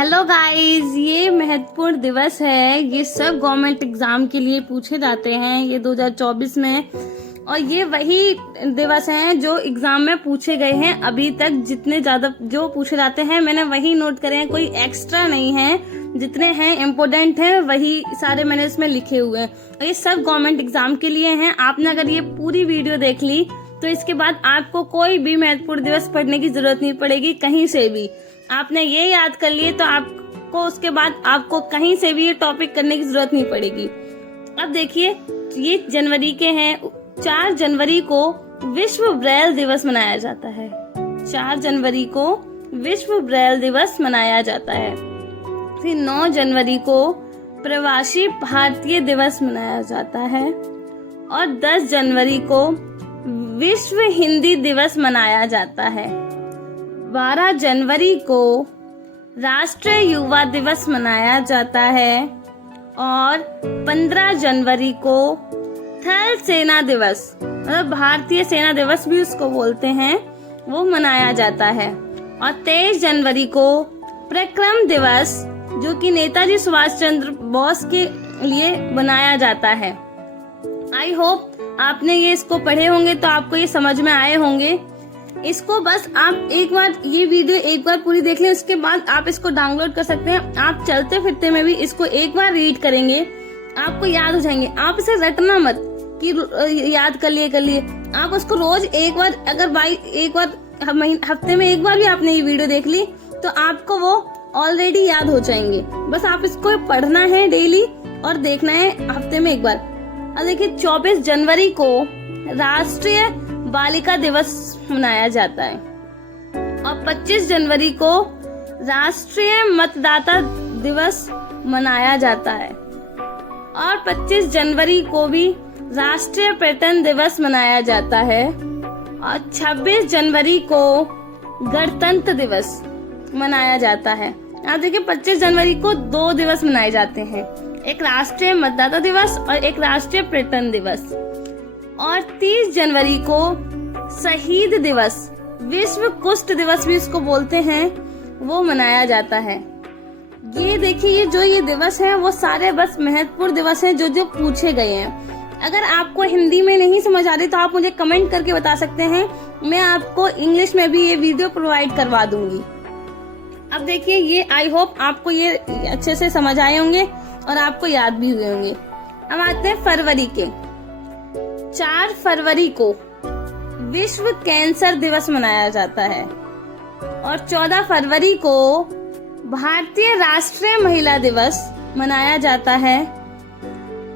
Hello guys, ये महत्वपूर्ण दिवस है। ये सब गवर्नमेंट एग्जाम के लिए पूछे जाते हैं ये 2024 में, और ये वही दिवस हैं जो एग्जाम में पूछे गए हैं अभी तक। जितने ज्यादा जो पूछे जाते हैं मैंने वही नोट करे हैं, कोई एक्स्ट्रा नहीं है। जितने हैं इम्पोर्टेंट हैं वही सारे मैंने इसमें लिखे हुए हैं, और ये सब गवर्नमेंट एग्जाम के लिए हैं। आपने अगर ये पूरी वीडियो देख ली तो इसके बाद आपको कोई भी महत्वपूर्ण दिवस पढ़ने की जरूरत नहीं पड़ेगी कहीं से भी। आपने ये याद कर लिए तो आपको उसके बाद आपको कहीं से भी ये टॉपिक करने की जरूरत नहीं पड़ेगी। अब देखिए, ये जनवरी के हैं। 4 जनवरी को विश्व ब्रेल दिवस मनाया जाता है। 4 जनवरी को विश्व ब्रेल दिवस मनाया जाता है। फिर 9 जनवरी को प्रवासी भारतीय दिवस मनाया जाता है, और 10 जनवरी को विश्व हिंदी दिवस मनाया जाता है। 12 जनवरी को राष्ट्रीय युवा दिवस मनाया जाता है, और 15 जनवरी को थल सेना दिवस, मतलब भारतीय सेना दिवस भी उसको बोलते हैं, वो मनाया जाता है। और 23 जनवरी को पराक्रम दिवस, जो कि नेताजी सुभाष चंद्र बोस के लिए बनाया जाता है। आई होप आपने ये इसको पढ़े होंगे तो आपको ये समझ में आए होंगे। इसको बस आप एक बार ये वीडियो एक बार पूरी देख लें, उसके बाद आप इसको डाउनलोड कर सकते हैं। आप चलते फिरते में भी इसको एक बार रीड करेंगे, आपको याद हो जाएंगे। आप इसे रटना मत कि याद कर लिए। आप उसको रोज एक बार, अगर एक बार हफ्ते में एक बार भी आपने ये वीडियो देख ली तो आपको वो ऑलरेडी याद हो जाएंगे। बस आप इसको पढ़ना है डेली और देखना है हफ्ते में एक बार। अब देखिए, 24 जनवरी को राष्ट्रीय बालिका दिवस मनाया जाता है, और 25 जनवरी को राष्ट्रीय मतदाता दिवस मनाया जाता है, और 25 जनवरी को भी राष्ट्रीय पर्यटन दिवस मनाया जाता है, और 26 जनवरी को गणतंत्र दिवस मनाया जाता है। आप देखिए, 25 जनवरी को 2 दिवस मनाए जाते हैं, एक राष्ट्रीय मतदाता दिवस और एक राष्ट्रीय पर्यटन दिवस। और 30 जनवरी को शहीद दिवस, विश्व कुष्ठ दिवस भी इसको बोलते हैं, वो मनाया जाता है। ये देखिए, ये जो ये दिवस है वो सारे बस महत्वपूर्ण दिवस हैं जो पूछे गए हैं। अगर आपको हिंदी में नहीं समझ आ रही तो आप मुझे कमेंट करके बता सकते हैं, मैं आपको इंग्लिश में भी ये वीडियो प्रोवाइड करवा दूंगी। अब देखिए, ये आई होप आपको ये अच्छे से समझ आए होंगे और आपको याद भी हुए होंगे। अब आते हैं फरवरी के। 4 फरवरी को विश्व कैंसर दिवस मनाया जाता है, और 14 फरवरी को भारतीय राष्ट्रीय महिला दिवस मनाया जाता है,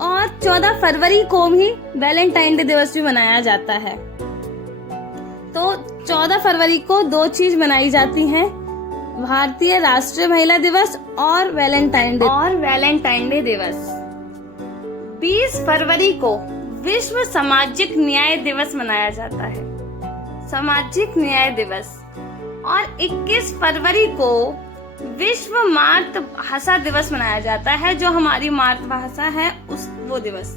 और 14 फरवरी को भी वैलेंटाइन डे दिवस भी मनाया जाता है। तो 14 फरवरी को 2 चीज मनाई जाती हैं, भारतीय राष्ट्रीय महिला दिवस और वैलेंटाइन डे दिवस। 20 फरवरी को विश्व सामाजिक न्याय दिवस मनाया जाता है, सामाजिक न्याय दिवस। और 21 फरवरी को विश्व मातृभाषा दिवस मनाया जाता है, जो हमारी मातृभाषा है वो दिवस।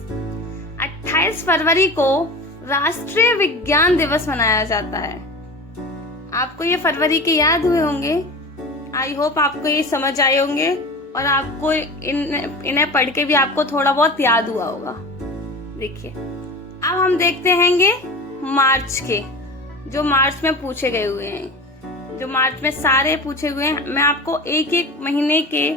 28 फरवरी को राष्ट्रीय विज्ञान दिवस मनाया जाता है। आपको ये फरवरी के याद हुए होंगे। आई होप आपको ये समझ आए होंगे, और आपको इन्हें पढ़ के भी आपको थोड़ा बहुत याद हुआ होगा। देखिए, अब हम देखते हैंगे मार्च के, जो मार्च में पूछे गए हुए हैं, जो मार्च में सारे पूछे हुए हैं। मैं आपको एक एक महीने के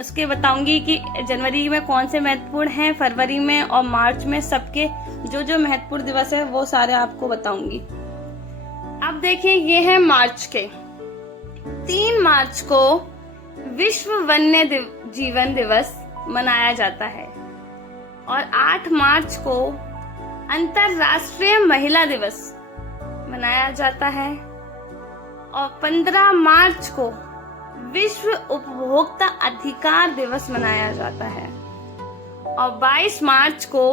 उसके बताऊंगी कि जनवरी में कौन से महत्वपूर्ण हैं, फरवरी में और मार्च में सबके जो महत्वपूर्ण दिवस है वो सारे आपको बताऊंगी। अब देखिए, ये है मार्च के। 3 मार्च को विश्व वन्य जीवन दिवस मनाया जाता है, और 8 मार्च को अंतरराष्ट्रीय महिला दिवस मनाया जाता है, और 15 मार्च को विश्व उपभोक्ता अधिकार दिवस मनाया जाता है, और 22 मार्च को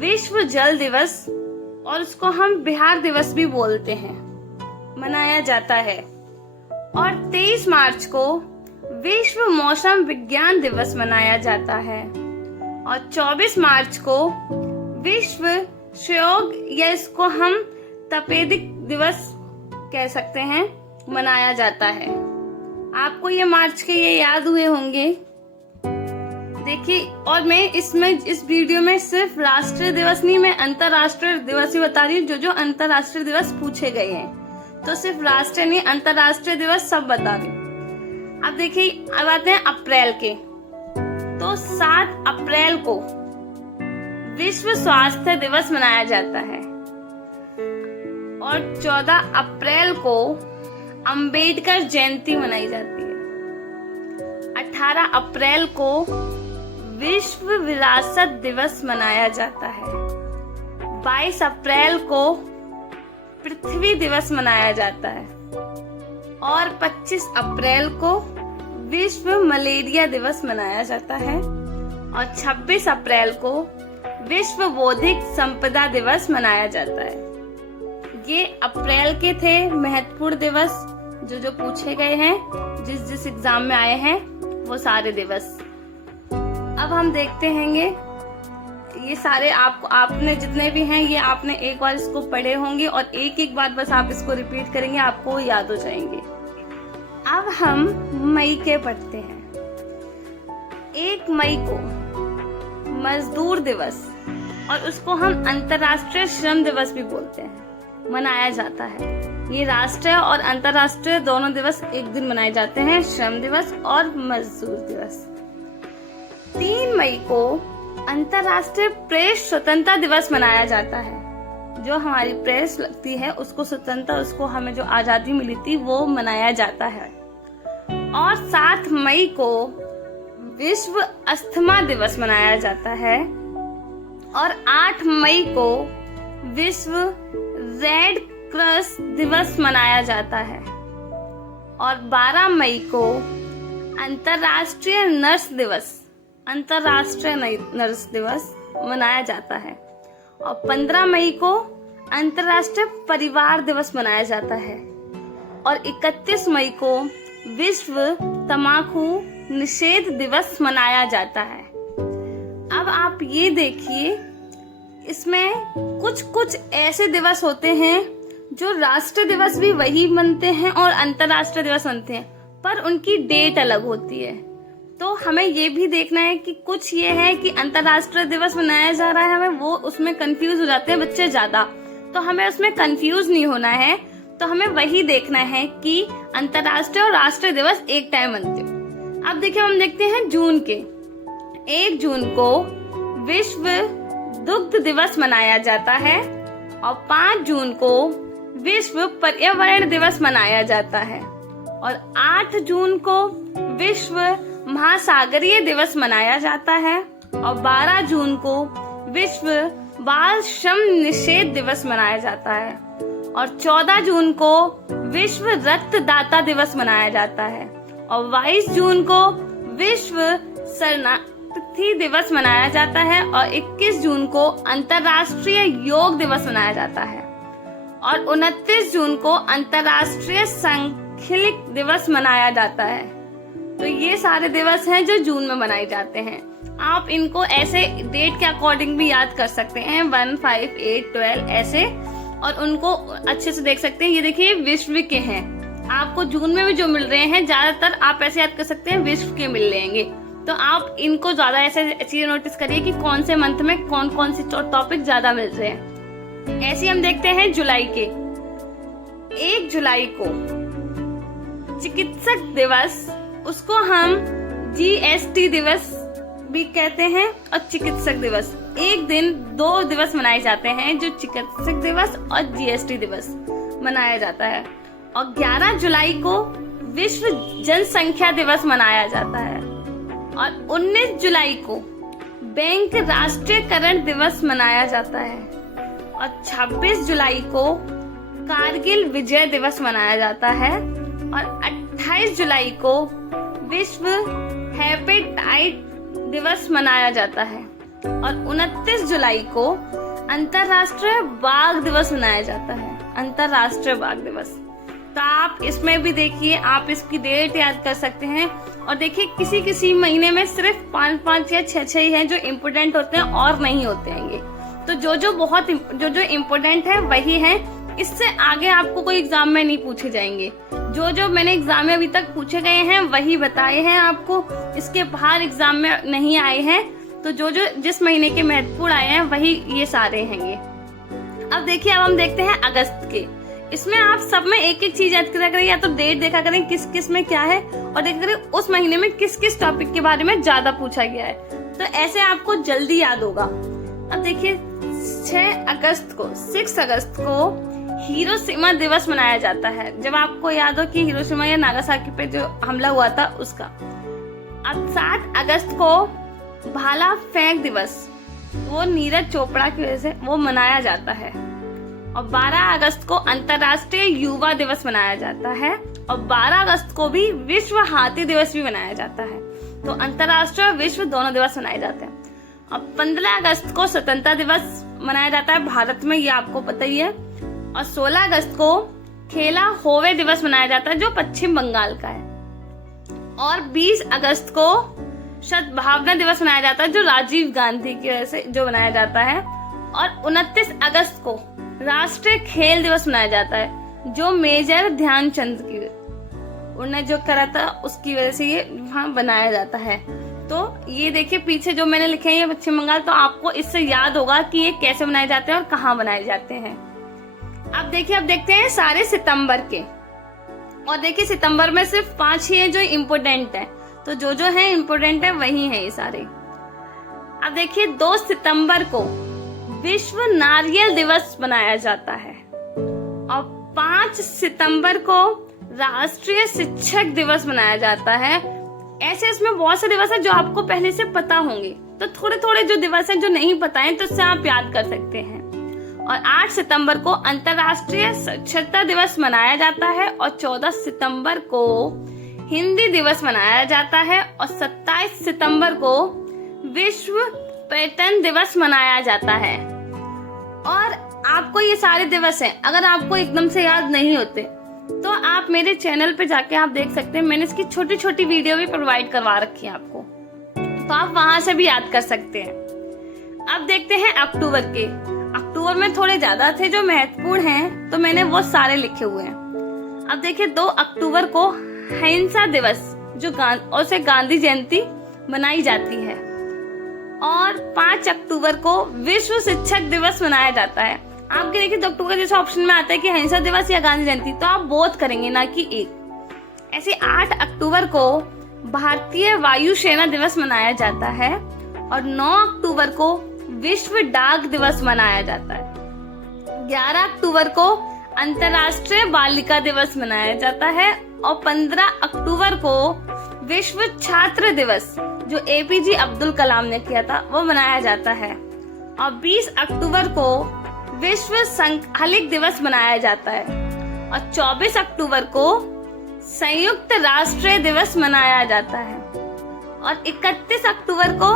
विश्व जल दिवस, और उसको हम बिहार दिवस भी बोलते हैं, मनाया जाता है। और 23 मार्च को विश्व मौसम विज्ञान दिवस मनाया जाता है, और 24 मार्च को विश्व क्षयोग, या इसको हम तपेदिक दिवस कह सकते हैं, मनाया जाता है। आपको ये मार्च के ये याद हुए होंगे। देखिए, और मैं इस वीडियो में सिर्फ राष्ट्रीय दिवस नहीं, मैं अंतर्राष्ट्रीय दिवस ही बता रही हूँ, जो अंतर्राष्ट्रीय दिवस पूछे गए हैं। तो सिर्फ राष्ट्रीय नहीं, अंतर्राष्ट्रीय दिवस सब बता रही हूँ। अब देखिए, अब आते हैं अप्रैल के। तो 7 अप्रैल को विश्व स्वास्थ्य दिवस मनाया जाता है और 14 अप्रैल को अंबेडकर जयंती मनाई जाती है। 18 अप्रैल को विश्व विरासत दिवस मनाया जाता है। 22 अप्रैल को पृथ्वी दिवस मनाया जाता है और 25 अप्रैल को विश्व मलेरिया दिवस मनाया जाता है और 26 अप्रैल को विश्व बौद्धिक संपदा दिवस मनाया जाता है। ये अप्रैल के थे महत्वपूर्ण दिवस जो पूछे गए हैं, जिस एग्जाम में आए हैं वो सारे दिवस। अब हम देखते हैंगे ये सारे आपने जितने भी हैं ये आपने एक बार इसको पढ़े होंगे और एक बार बस आप इसको रिपीट करेंगे, आपको याद हो जाएंगे। अब हम मई के पढ़ते हैं। 1 मई को मजदूर दिवस और उसको हम अंतर्राष्ट्रीय श्रम दिवस भी बोलते हैं, मनाया जाता है। ये राष्ट्रीय और अंतर्राष्ट्रीय दोनों दिवस एक दिन मनाए जाते हैं, श्रम दिवस और मजदूर दिवस। 3 मई को अंतर्राष्ट्रीय प्रेस स्वतंत्रता दिवस मनाया जाता है। जो हमारी प्रेस लगती है उसको स्वतंत्रता, उसको हमें जो आजादी मिली थी वो मनाया जाता है। और 7 मई को विश्व अस्थमा दिवस मनाया जाता है और 8 मई को विश्व रेड क्रॉस दिवस मनाया जाता है और 12 मई को अंतर्राष्ट्रीय नर्स दिवस मनाया जाता है और 15 मई को अंतर्राष्ट्रीय परिवार दिवस मनाया जाता है और 31 मई को विश्व तंबाकू निषेध दिवस मनाया जाता है। अब आप ये देखिए, इसमें कुछ ऐसे दिवस होते हैं जो राष्ट्रीय दिवस भी वही मनते हैं और अंतर्राष्ट्रीय दिवस मनते हैं, पर उनकी डेट अलग होती है। तो हमें ये भी देखना है कि कुछ ये है कि अंतर्राष्ट्रीय दिवस मनाया जा रहा है, हमें वो उसमें कंफ्यूज हो जाते हैं बच्चे ज्यादा, तो हमें उसमें कंफ्यूज नहीं होना है। तो हमें वही देखना है कि अंतर्राष्ट्रीय और राष्ट्रीय दिवस एक टाइम मनते हो। अब देखिए, हम देखते हैं जून के। 1 जून को विश्व दुग्ध दिवस मनाया जाता है और 5 जून को विश्व पर्यावरण दिवस मनाया जाता है और 8 जून को विश्व महासागरीय दिवस मनाया जाता है और 12 जून को विश्व बाल श्रम निषेध दिवस मनाया जाता है और 14 जून को विश्व रक्तदाता दिवस मनाया जाता है और 22 जून को विश्व शरणार्थी दिवस मनाया जाता है और 21 जून को अंतर्राष्ट्रीय योग दिवस मनाया जाता है और 29 जून को अंतर्राष्ट्रीय सांख्यिक दिवस मनाया जाता है। तो ये सारे दिवस हैं जो जून में मनाए जाते हैं। आप इनको ऐसे डेट के अकॉर्डिंग भी याद कर सकते हैं, 1, 5, 8, 12 ऐसे, और उनको अच्छे से देख सकते हैं। ये देखिए विश्व के हैं, आपको जून में भी जो मिल रहे हैं ज्यादातर आप ऐसे याद कर सकते हैं विश्व के मिल जाएंगे। तो आप इनको ज्यादा ऐसे चीजें नोटिस करिए कि कौन से मंथ में कौन कौन सी टॉपिक ज्यादा मिल रहे हैं। ऐसे हम देखते हैं जुलाई के। 1 जुलाई को चिकित्सक दिवस, उसको हम GST दिवस भी कहते हैं और चिकित्सक दिवस। एक दिन 2 दिवस मनाए जाते हैं, जो चिकित्सक दिवस और GST दिवस मनाया जाता है। और 11 जुलाई को विश्व जनसंख्या दिवस मनाया जाता है और 19 जुलाई को बैंक राष्ट्रीयकरण दिवस मनाया जाता है और 26 जुलाई को कारगिल विजय दिवस मनाया जाता है और 28 जुलाई को विश्व हेपेटाइट दिवस मनाया जाता है और 29 जुलाई को अंतर्राष्ट्रीय बाघ दिवस मनाया जाता है, अंतर्राष्ट्रीय बाघ दिवस। तो आप इसमें भी देखिए, आप इसकी डेट याद कर सकते हैं। और देखिए किसी किसी महीने में सिर्फ 5 या 6 ही हैं जो इम्पोर्टेंट होते हैं और नहीं होते हैं। तो जो इम्पोर्टेंट है वही है, इससे आगे आपको कोई एग्जाम में नहीं पूछे जाएंगे। जो जो मैंने एग्जाम में अभी तक पूछे गए हैं वही बताए हैं आपको, इसके बाहर एग्जाम में नहीं आए हैं। तो जो जो जिस महीने के महत्वपूर्ण आए हैं वही ये सारे हैं ये। अब देखिए, अब हम देखते हैं अगस्त के। इसमें आप सब में एक एक चीज याद करा करें, या तो डेट देखा करें किस किस में क्या है, और देखा करें उस महीने में किस किस टॉपिक के बारे में ज्यादा पूछा गया है, तो ऐसे आपको जल्दी याद होगा। अब देखिए 6 अगस्त को हिरोशिमा दिवस मनाया जाता है। जब आपको याद हो कि हिरोशिमा या नागासाकी पे जो हमला हुआ था उसका। अब 7 अगस्त को भाला फेंक दिवस, वो नीरज चोपड़ा की वजह से वो मनाया जाता है। और 12 अगस्त को अंतर्राष्ट्रीय युवा दिवस मनाया जाता है। और 12 अगस्त को भी विश्व हाथी दिवस भी मनाया जाता है। तो अंतर्राष्ट्रीय और विश्व दोनों दिवस मनाए जाते हैं। अब 15 अगस्त को स्वतंत्रता दिवस मनाया जाता है भारत में, ये आपको पता ही है। और 16 अगस्त को खेला होवे दिवस मनाया जाता है जो पश्चिम बंगाल का है। और 20 अगस्त को सद्भावना दिवस मनाया जाता है जो राजीव गांधी की वजह से जो मनाया जाता है। और 29 अगस्त को राष्ट्रीय खेल दिवस मनाया जाता है जो मेजर ध्यानचंद की उन्होंने जो करा था उसकी वजह से ये वहाँ बनाया जाता है। तो ये देखिए पीछे जो मैंने लिखे हैं ये पश्चिम बंगाल, तो आपको इससे याद होगा कि ये कैसे बनाए जाते हैं और कहाँ बनाए जाते हैं। अब देखिए, अब देखते हैं सारे सितंबर के। और देखिए सितंबर में सिर्फ 5 ही है जो इम्पोर्टेंट है, तो जो जो है इम्पोर्टेंट है वही है ये सारे। अब देखिए 2 सितंबर को विश्व नारियल दिवस मनाया जाता है। और 5 सितंबर को राष्ट्रीय शिक्षक दिवस मनाया जाता है। ऐसे इसमें बहुत से दिवस है जो आपको पहले से पता होंगे, तो थोड़े थोड़े जो दिवस हैं जो नहीं पता है तो उससे आप याद कर सकते हैं। और 8 सितंबर को अंतर्राष्ट्रीय साक्षरता दिवस मनाया जाता है। और 14 सितंबर को हिंदी दिवस मनाया जाता है। और 27 सितंबर को विश्व पर्यटन दिवस मनाया जाता है। और आपको ये सारे दिवस हैं, अगर आपको एकदम से याद नहीं होते तो आप मेरे चैनल पे जाके आप देख सकते हैं, मैंने इसकी छोटी छोटी वीडियो भी प्रोवाइड करवा रखी है आपको, तो आप वहां से भी याद कर सकते हैं। अब देखते हैं अक्टूबर के। अक्टूबर में थोड़े ज्यादा थे जो महत्वपूर्ण हैं, तो मैंने वो सारे लिखे हुए हैं। अब देखिए 2 अक्टूबर को अहिंसा दिवस जो उसे गांधी जयंती मनाई जाती है। और 5 अक्टूबर को विश्व शिक्षक दिवस मनाया जाता है। आपके देखिए 2 अक्टूबर जैसे ऑप्शन में आता है कि अहिंसा दिवस या गांधी जयंती, तो आप बोथ करेंगे ना कि एक। ऐसे 8 अक्टूबर को भारतीय वायुसेना दिवस मनाया जाता है। और 9 अक्टूबर को विश्व डाक दिवस मनाया जाता है। 11 अक्टूबर को अंतर्राष्ट्रीय बालिका दिवस मनाया जाता है। और 15 अक्टूबर को विश्व छात्र दिवस जो एपीजे अब्दुल कलाम ने किया था वो मनाया जाता है। और 20 अक्टूबर को विश्व संकलित दिवस मनाया जाता है। और 24 अक्टूबर को संयुक्त राष्ट्र दिवस मनाया जाता है। और 31 अक्टूबर को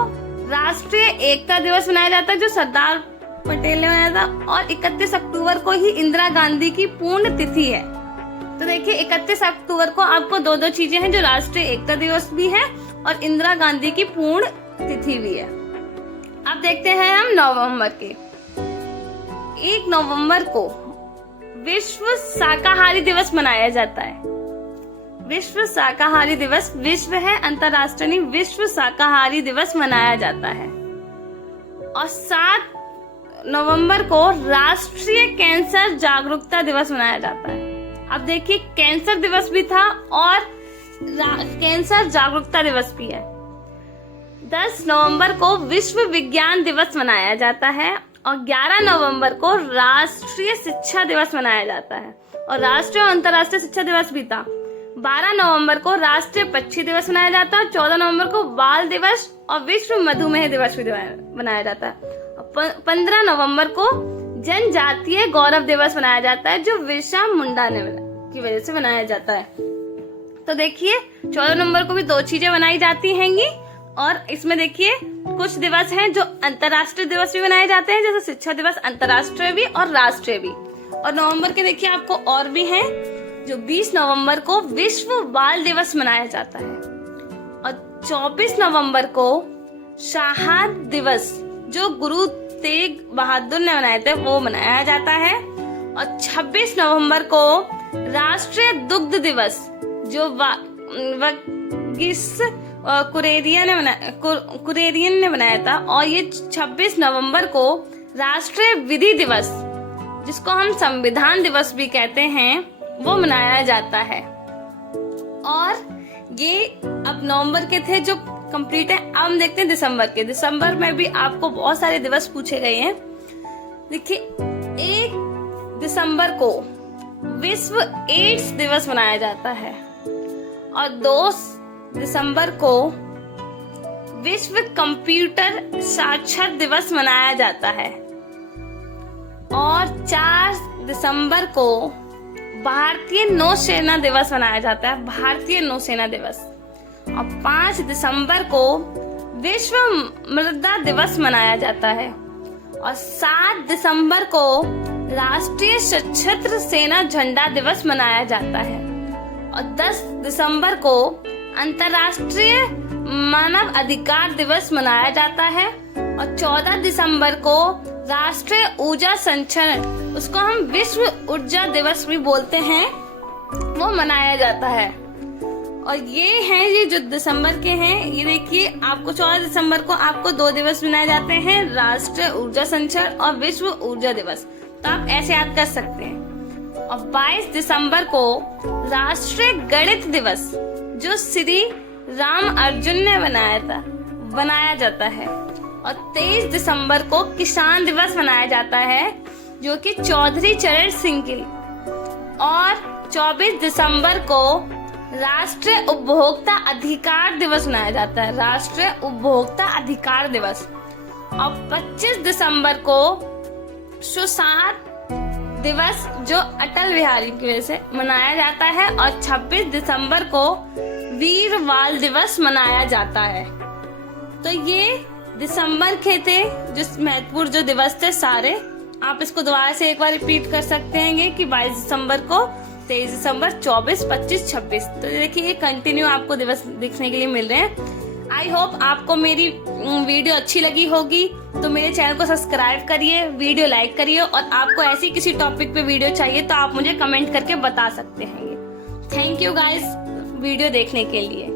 राष्ट्रीय एकता दिवस मनाया जाता है जो सरदार पटेल ने बनाया था। और 31 अक्टूबर को ही इंदिरा गांधी की पूर्ण तिथि है। तो देखिए 31 अक्टूबर को आपको 2 चीजें हैं, जो राष्ट्रीय एकता दिवस भी है और इंदिरा गांधी की पूर्ण तिथि भी है। अब देखते हैं हम नवंबर के। 1 नवंबर को विश्व शाकाहारी दिवस मनाया जाता है। विश्व शाकाहारी दिवस, विश्व है अंतरराष्ट्रीय नहीं, विश्व शाकाहारी दिवस मनाया जाता है। और 7 नवंबर को राष्ट्रीय कैंसर जागरूकता दिवस मनाया जाता है। अब देखिए कैंसर दिवस भी था और कैंसर जागरूकता दिवस भी है। 10 नवंबर को विश्व विज्ञान दिवस मनाया जाता है। और 11 नवंबर को राष्ट्रीय शिक्षा दिवस मनाया जाता है। और राष्ट्रीय और अंतर्राष्ट्रीय शिक्षा दिवस भी था। 12 नवंबर को राष्ट्रीय पक्षी दिवस मनाया जाता है। 14 नवंबर को बाल दिवस और विश्व मधुमेह दिवस भी मनाया जाता है। 15 नवंबर को जनजातीय गौरव दिवस मनाया जाता है जो बिरसा मुंडा ने की वजह से मनाया जाता है। तो देखिए 14 नवंबर को भी 2 चीजें मनाई जाती हैंगी। और इसमें देखिए कुछ दिवस हैं जो अंतर्राष्ट्रीय दिवस भी मनाए जाते हैं, जैसे शिक्षा दिवस अंतर्राष्ट्रीय भी और राष्ट्रीय भी। और नवंबर के देखिए आपको और भी हैं, जो 20 नवंबर को विश्व बाल दिवस मनाया जाता है। और 24 नवंबर को शहाद दिवस जो गुरु तेग बहादुर ने मनाए थे वो मनाया जाता है। और 26 नवंबर को राष्ट्रीय दुग्ध दिवस जो वर्गीस कुरेरियन ने बनाया था, और ये 26 नवंबर को राष्ट्रीय विधि दिवस, जिसको हम संविधान दिवस भी कहते हैं, वो मनाया जाता है। और ये अब नवंबर के थे जो कंप्लीट है। अब हम देखते हैं दिसंबर के। दिसंबर में भी आपको बहुत सारे दिवस पूछे गए हैं। देखिए, 1 दिसंबर को विश्व एड्स दिवस मनाया जाता है, और 2 दिसंबर को विश्व कंप्यूटर साक्षर दिवस मनाया जाता है, और 4 दिसंबर को भारतीय नौसेना दिवस मनाया जाता है, भारतीय नौसेना दिवस। और 5 दिसंबर को विश्व मृदा दिवस मनाया जाता है, और 7 दिसंबर को राष्ट्रीय सशस्त्र सेना झंडा दिवस मनाया जाता है, और 10 दिसंबर को अंतर्राष्ट्रीय मानव अधिकार दिवस मनाया जाता है, और 14 दिसंबर को राष्ट्रीय ऊर्जा संरक्षण, उसको हम विश्व ऊर्जा दिवस भी बोलते हैं, वो मनाया जाता है। और ये हैं ये जो दिसंबर के हैं। ये देखिए, आपको 14 दिसंबर को आपको 2 दिवस मनाए जाते हैं, राष्ट्रीय ऊर्जा संरक्षण और विश्व ऊर्जा दिवस, तो आप ऐसे याद कर सकते हैं। और 22 दिसंबर को राष्ट्रीय गणित दिवस, जो श्री राम अर्जुन ने बनाया जाता है। और 23 दिसंबर को किसान दिवस मनाया जाता है, जो कि चौधरी चरण सिंह के। और 24 दिसंबर को राष्ट्रीय उपभोक्ता अधिकार दिवस मनाया जाता है, राष्ट्रीय उपभोक्ता अधिकार दिवस। और 25 दिसंबर को सुशांत दिवस, जो अटल बिहारी की वजह से मनाया जाता है। और 26 दिसंबर को वीर बाल दिवस मनाया जाता है। तो ये दिसंबर के थे जो महत्वपूर्ण जो दिवस थे सारे। आप इसको दोबारा से एक बार रिपीट कर सकते हैं कि 22 दिसंबर को, 23 दिसंबर, 24, 25, 26। तो देखिए, ये कंटिन्यू आपको दिवस देखने के लिए मिल रहे हैं। आई होप आपको मेरी वीडियो अच्छी लगी होगी, तो मेरे चैनल को सब्सक्राइब करिए, वीडियो लाइक करिए, और आपको ऐसी किसी टॉपिक पे वीडियो चाहिए तो आप मुझे कमेंट करके बता सकते हैं। थैंक यू गाइस वीडियो देखने के लिए।